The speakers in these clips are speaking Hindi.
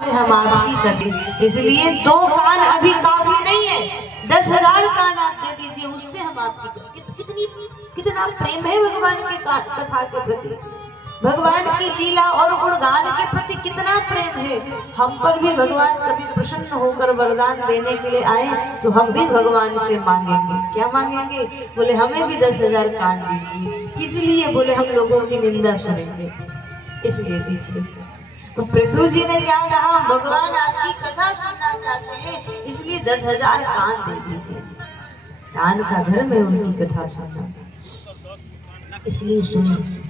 हम आपकी करें, इसलिए 2 कान अभी काफी नहीं है, 10,000 कान आप दे दीजिए, उससे हम आपकी कितनी कितना प्रेम है भगवान के कथा के प्रति, भगवान की लीला और गुणगान के प्रति कितना प्रेम है। हम पर भी भगवान कभी प्रसन्न होकर वरदान देने के लिए आए तो हम भी भगवान से मांगेंगे। क्या मांगेंगे? बोले हमें भी 10,000 कान दीजिए। किस लिए? बोले हम लोगों की निंदा सुनेंगे, इसलिए दीजिए। तो पृथ्वी जी ने क्या कहा? भगवान आपकी कथा सुनना चाहते हैं, इसलिए 10,000 कान दे दीजिए। कान का धर्म है उनकी कथा सुनना, इसलिए सुनिए।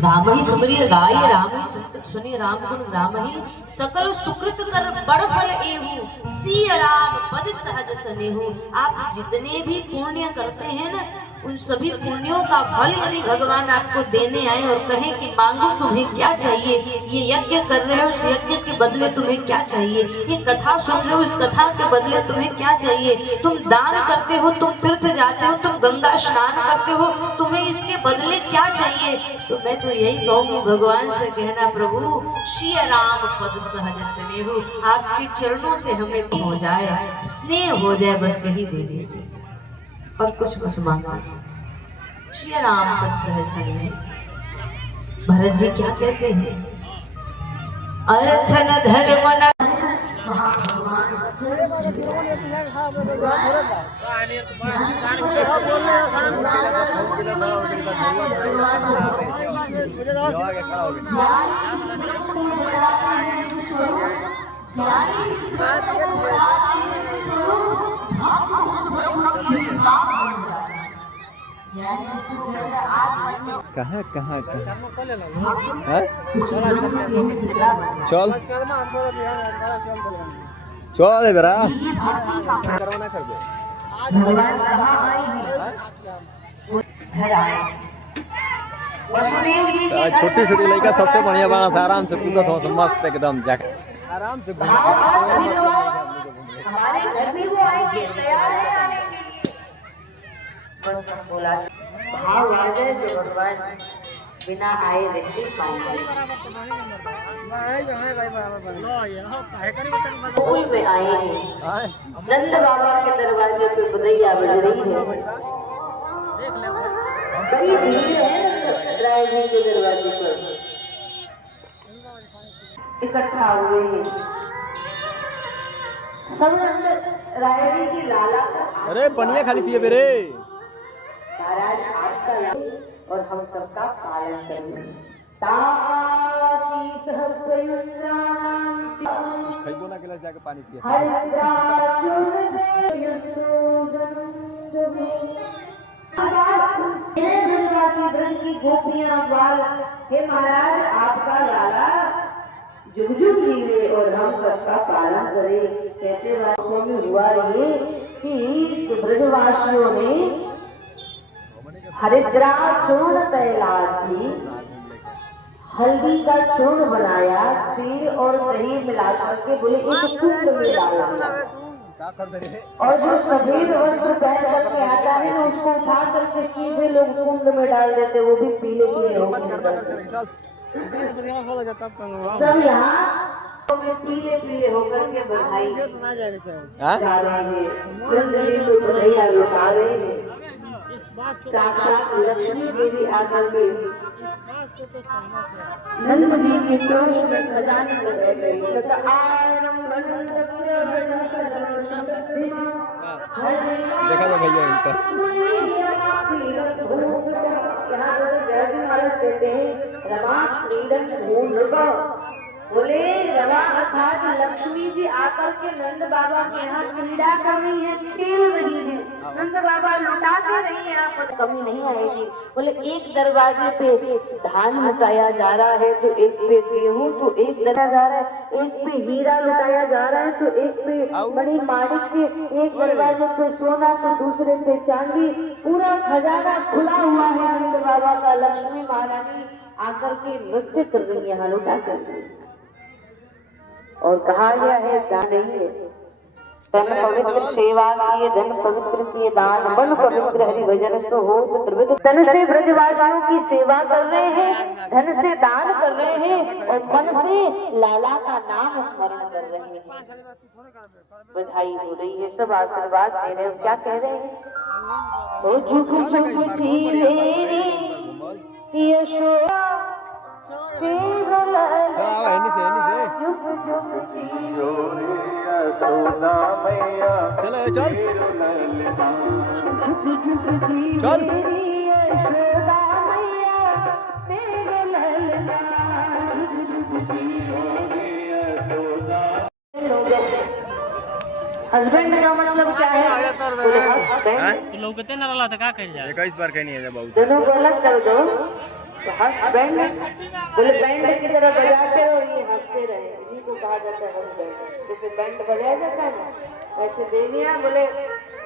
राम ही सुमरिय गाय, राम ही सुनिए, राम गुण राम ही सकल सुकृत कर बड़ फल एहू, सिय राम पद सहज सनेहू। आप जितने भी पुण्य करते हैं ना, उन सभी पुण्यों का फल यदि भगवान आपको देने आए और कहें कि मांगो तुम्हें क्या चाहिए, ये यज्ञ कर रहे हो, इस यज्ञ के बदले तुम्हें क्या चाहिए, ये कथा सुन रहे हो, इस कथा के बदले तुम्हें क्या चाहिए, तुम दान करते हो, तुम तीर्थ जाते हो, तुम गंगा स्नान करते हो, तुम्हें इसके बदले क्या चाहिए? तो मैं तो यही कहूंगी, भगवान से कहना, प्रभु श्री राम पद सहज स्नेहु, आपके चरणों से हमें हो जाए, स्नेह हो जाए, बस यही दे दीजिए और कुछ मत मांगा। श्री राम पद सहज स्नेहु। भरत जी क्या कहते हैं? अर्थ न धर्म न कहाँ कहाँ चल चल बेरा छोटी छोटी लड़का सबसे बढ़िया बना, आराम से कूदत हो, मस्त एकदम जाके आराम से हमारे घर में वो आएंगे, तैयार है आने के लिए। बस बोला भाव आ जाए तो भगवान बिना आए रहते पाएंगे। फूल में आए हैं, नंद बाबा के दरवाजे पे बधैया बज रही है, बड़ी भीड़ है राय जी के दरवाजे पर, इकट्ठा हुए हैं सब नंद राय जी की लाला का। अरे पनिया खाली पिए बेरे, महाराज आपका और हम सबका पालन करेंगे। जाके पानी पिए। की गोपियां बाल, हे महाराज आपका लाला जुग जुग जीवे और हम सबका पालन करे। कहते वास्तव में हुआ ये कि ब्रजवासियों ने हरिद्रा चूर्ण तैयार की, हल्दी का चूर्ण बनाया, तेल और दही मिलाकर के बोले एक कुंड में डाला, और जो सफेद वस्त्र पहन करके आता है ना, उसको उठा करके सीधे लोग कुंड में डाल देते, वो भी पीले पीले होकर सब यहाँ में पीले पीले होकर के बधाई जा रहे हैं, लुटा रहे हैं। साक्षात लक्ष्मी देवी आकर के नंद जी के क्रोश में खजाने में रह गई। देखा था भैया इनका बोले रमा अर्थात लक्ष्मी जी आकर के नंद बाबा के यहाँ क्रीड़ा कर रही है, खेल रही है, नंद बाबा लौटाते रही है, यहाँ पर कमी नहीं आएगी। बोले एक दरवाजे पे धान लुटाया जा रहा है, तो एक पे गेहूं, तो एक लुटाया जा रहा है, एक पे हीरा लुटाया जा रहा है, तो एक पे बड़ी माणिक के, एक दरवाजे पे सोना, तो दूसरे पे चांदी, पूरा खजाना खुला हुआ है नंद बाबा का। लक्ष्मी महारानी आकर के नृत्य कर रही है, यहाँ लुटा कर, और कहा गया है दान नहीं है, तन पवित्र सेवा किए, धन पवित्र किए दान, मन पवित्र हरि भजन सो हो त्रिविध। तन से ब्रजवासियों की सेवा कर रहे हैं, धन से दान कर रहे हैं और मन से लाला का नाम स्मरण कर रहे हैं। बधाई हो रही है, सब आशीर्वाद दे रहे हैं। क्या कह रहे हैं? ओ झुक झुक जी मेरी यशोदा चल चल चल हस्बैंड का मतलब क्या है? हस्बैंड लोगते न रहला त का कइल जाए 21 बार कहनी है जब बहुत दोनों को अलग कर दो। तो हस्बैंड बोले बैंड की तरह बजाते हो, ये हंसते रहे, इन्हीं को कहा जाता है हस्बैंड। जैसे बैंड बजाया जाता है ना, ऐसे देनिया बोले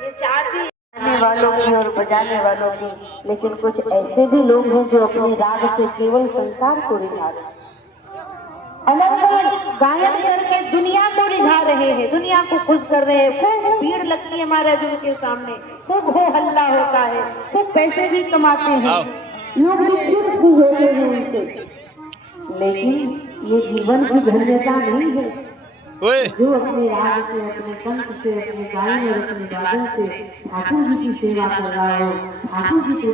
ये चाहती गाने वालों की और बजाने वालों की। लेकिन कुछ ऐसे भी लोग हैं जो अपने राग से केवल संसार को रिझा रहे हैं, अलग अलग गायन करके दुनिया को रिझा रहे हैं, दुनिया को खुश कर रहे हैं। खूब भीड़ लगती है महाराज उनके सामने, खूब हो हल्ला होता है, खूब पैसे भी कमाते हैं, लोग भी चुप भी होते हैं उनसे। लेकिन ये जीवन की धन्यता नहीं है जो अपने राग से, अपने कंठ से, अपने गायन और अपने वादन से ठाकुर जी की सेवा कर रहा हो, ठाकुर जी को